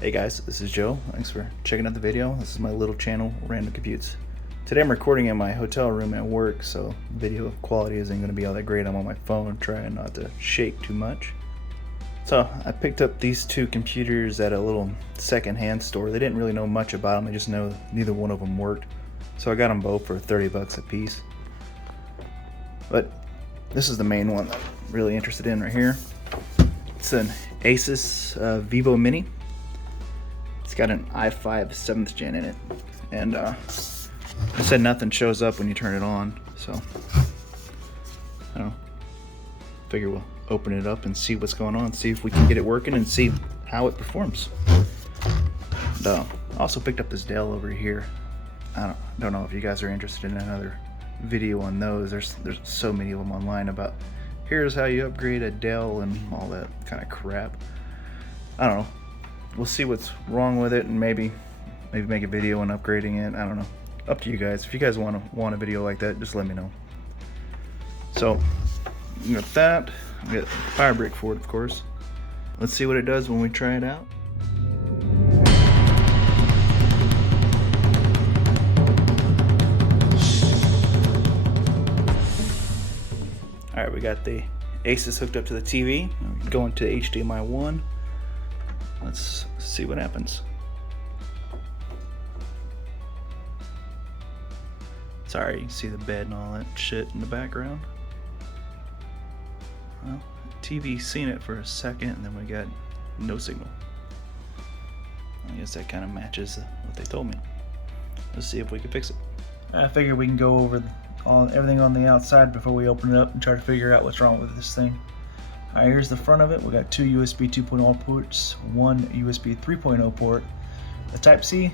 Hey guys, this is Joe. Thanks for checking out the video. This is my little channel, Random Computes. Today I'm recording in my hotel room at work, so video quality isn't going to be all that great. I'm on my phone trying not to shake too much. So I picked up these two computers at a little second-hand store. They didn't really know much about them. They just know neither one of them worked. So I got them both for 30 bucks a piece. But this is the main one that I'm really interested in right here. It's an Asus vivomini. It's got an i5 7th gen in it, and it said nothing shows up when you turn it on, so I don't know. Figure we'll open it up and see what's going on, see if we can get it working and see how it performs. And, I also picked up this Dell over here. I don't know if you guys are interested in another video on those. There's so many of them online about here's how you upgrade a Dell and all that kind of crap. I don't know. We'll see what's wrong with it and maybe make a video on upgrading it. I don't know. Up to you guys. If you guys want a video like that, just let me know. So, we got that. We got a fire brick for it, of course. Let's see what it does when we try it out. Alright, we got the Asus hooked up to the TV. Going to HDMI 1. Let's see what happens. Sorry, you can see the bed and all that shit in the background. Well, TV seen it for a second, and then we got no signal. I guess that kind of matches what they told me. Let's see if we can fix it. I figure we can go over everything on the outside before we open it up and try to figure out what's wrong with this thing. Alright, here's the front of it. We got two USB 2.0 ports, one USB 3.0 port, a Type-C,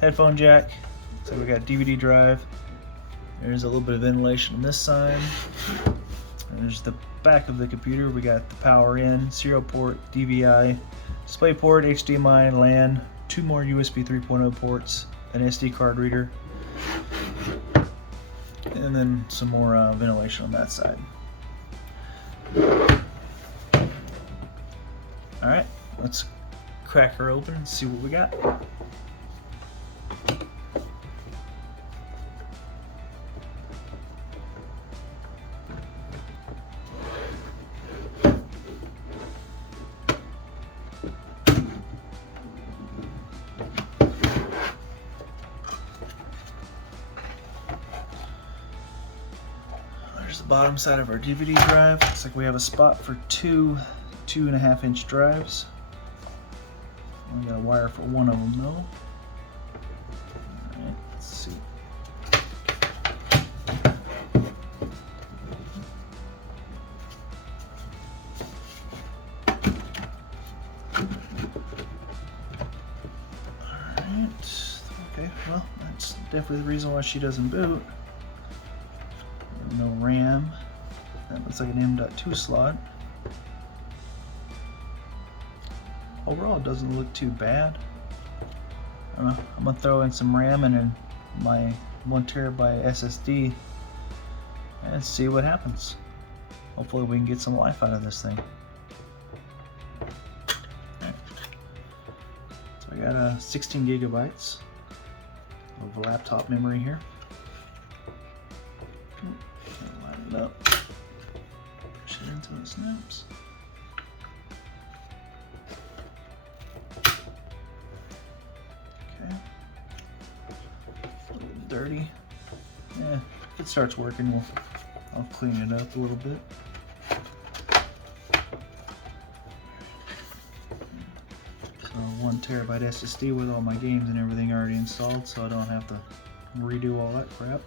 headphone jack. So we got DVD drive. There's a little bit of ventilation on this side. And there's the back of the computer. We got the power in, serial port, DVI, display port, HDMI, LAN, two more USB 3.0 ports, an SD card reader, and then some more ventilation on that side. Alright, let's crack her open and see what we got. There's the bottom side of our DVD drive. Looks like we have a spot for two 2.5-inch drives. We got a wire for one of them though. Alright, let's see. Alright, okay, well, that's definitely the reason why she doesn't boot. No RAM. That looks like an M.2 slot. Overall, it doesn't look too bad. I'm gonna throw in some RAM and in my 1TB SSD and see what happens. Hopefully we can get some life out of this thing. Okay. So I got 16 gigabytes of laptop memory here. Line it up. Push it into it snaps. Dirty. Yeah, if it starts working, I'll clean it up a little bit. So 1TB SSD with all my games and everything already installed, so I don't have to redo all that crap.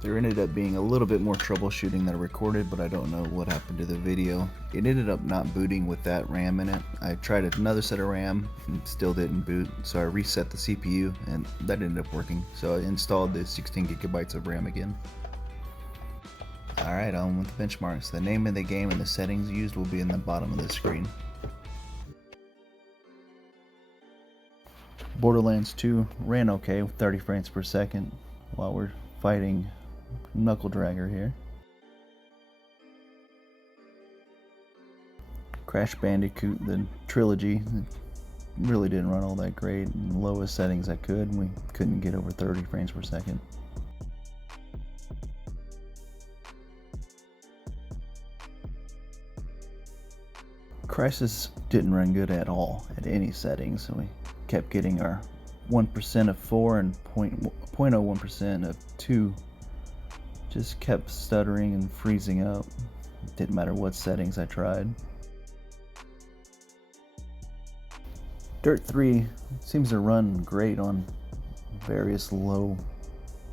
There ended up being a little bit more troubleshooting than I recorded, but I don't know what happened to the video. It ended up not booting with that RAM in it. I tried another set of RAM and still didn't boot, so I reset the CPU and that ended up working. So I installed the 16 gigabytes of RAM again. Alright, on with the benchmarks. The name of the game and the settings used will be in the bottom of the screen. Borderlands 2 ran okay with 30 frames per second while we're fighting Knuckle Dragger here. Crash Bandicoot, the Trilogy, really didn't run all that great. In the lowest settings I could, we couldn't get over 30 frames per second. Crysis didn't run good at all at any settings, so we kept getting our 1% of 4 and 0.01% of 2. Just kept stuttering and freezing up. Didn't matter what settings I tried. Dirt 3 seems to run great on various low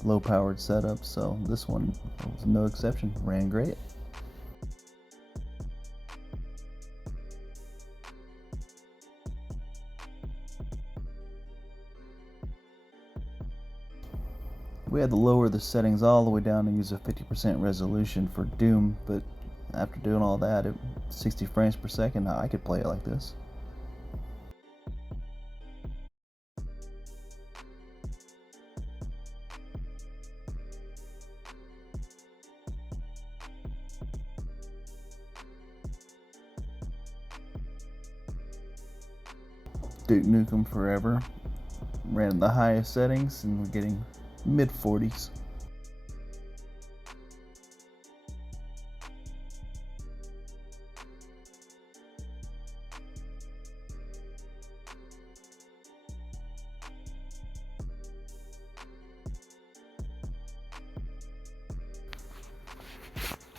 powered setups, so this one was no exception. Ran great. We had to lower the settings all the way down to use a 50% resolution for Doom, but after doing all that at 60 frames per second, I could play it like this. Duke Nukem Forever ran at the highest settings and we're getting mid 40s.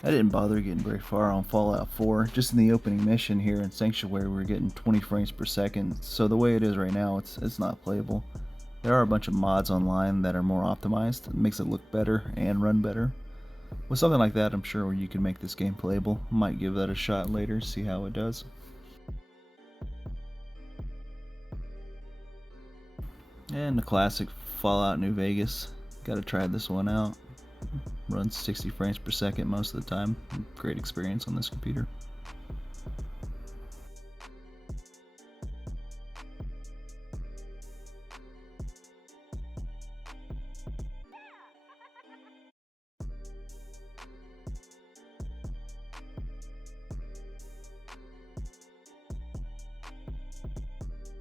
I didn't bother getting very far on Fallout 4. Just in the opening mission here in Sanctuary, we're getting 20 frames per second. So the way it is right now, it's not playable. There are a bunch of mods online that are more optimized. It makes it look better and run better. With something like that, I'm sure you can make this game playable. Might give that a shot later, see how it does. And the classic Fallout New Vegas. Gotta try this one out. Runs 60 frames per second most of the time. Great experience on this computer.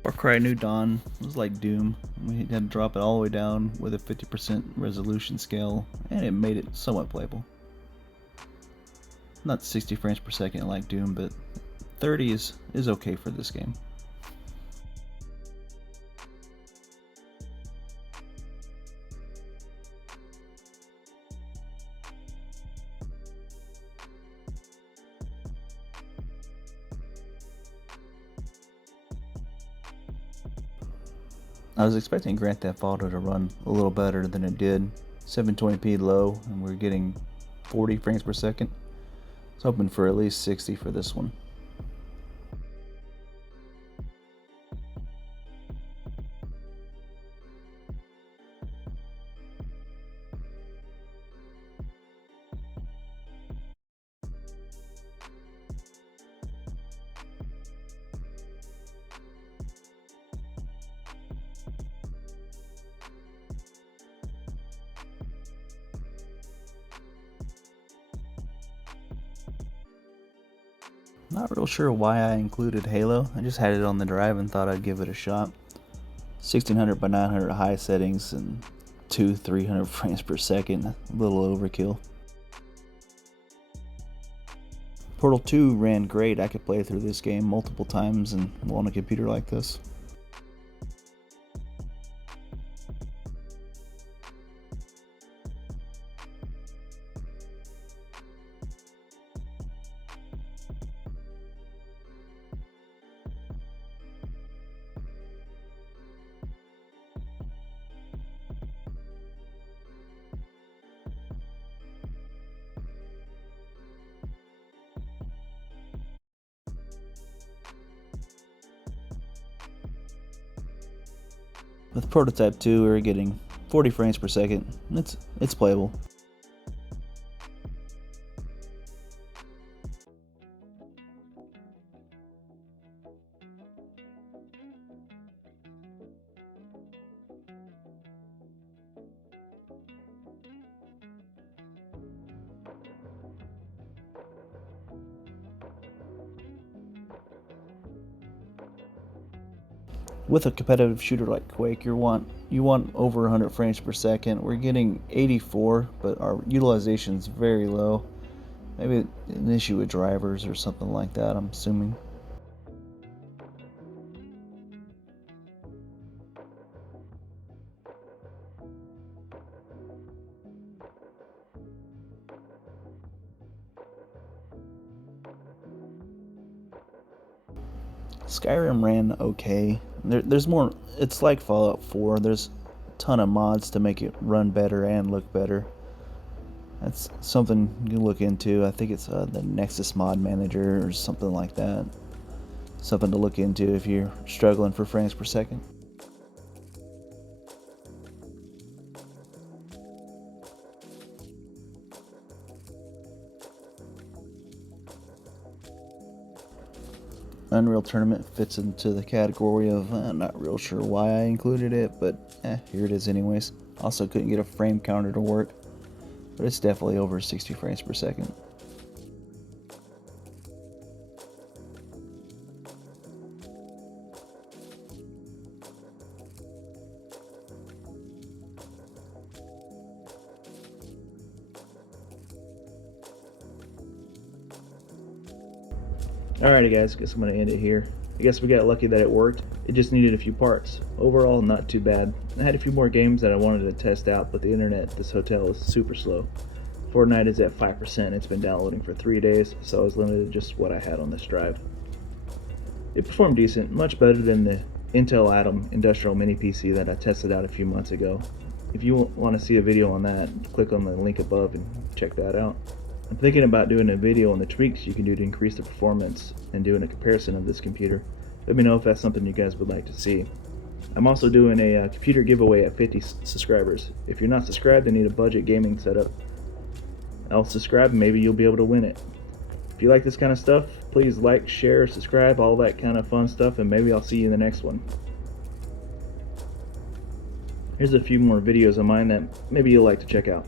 Far Cry New Dawn was like Doom. We had to drop it all the way down with a 50% resolution scale, and it made it somewhat playable. Not 60 frames per second like Doom, but 30 is okay for this game. I was expecting Grand Theft Auto to run a little better than it did. 720p low, and we're getting 40 frames per second. I was hoping for at least 60 for this one. Not real sure why I included Halo. I just had it on the drive and thought I'd give it a shot. 1600 by 900 high settings and 300 frames per second. A little overkill. Portal 2 ran great. I could play through this game multiple times and on a computer like this. With Prototype 2, we're getting 40 frames per second. It's playable. With a competitive shooter like Quake, you want over 100 frames per second. We're getting 84, but our utilization is very low. Maybe an issue with drivers or something like that, I'm assuming. Skyrim ran okay. There's more. It's like Fallout 4. There's a ton of mods to make it run better and look better. That's something you can look into. I think it's the Nexus Mod Manager or something like that. Something to look into if you're struggling for frames per second. Unreal Tournament fits into the category of not real sure why I included it, but here it is anyways. Also couldn't get a frame counter to work, but it's definitely over 60 frames per second. Alrighty guys, guess I'm going to end it here. I guess we got lucky that it worked. It just needed a few parts. Overall, not too bad. I had a few more games that I wanted to test out, but the internet at this hotel is super slow. Fortnite is at 5%. It's been downloading for 3 days, so I was limited to just what I had on this drive. It performed decent, much better than the Intel Atom industrial mini PC that I tested out a few months ago. If you want to see a video on that, click on the link above and check that out. I'm thinking about doing a video on the tweaks you can do to increase the performance and doing a comparison of this computer. Let me know if that's something you guys would like to see. I'm also doing a computer giveaway at 50 subscribers. If you're not subscribed and need a budget gaming setup, I'll subscribe and maybe you'll be able to win it. If you like this kind of stuff, please like, share, subscribe, all that kind of fun stuff, and maybe I'll see you in the next one. Here's a few more videos of mine that maybe you'll like to check out.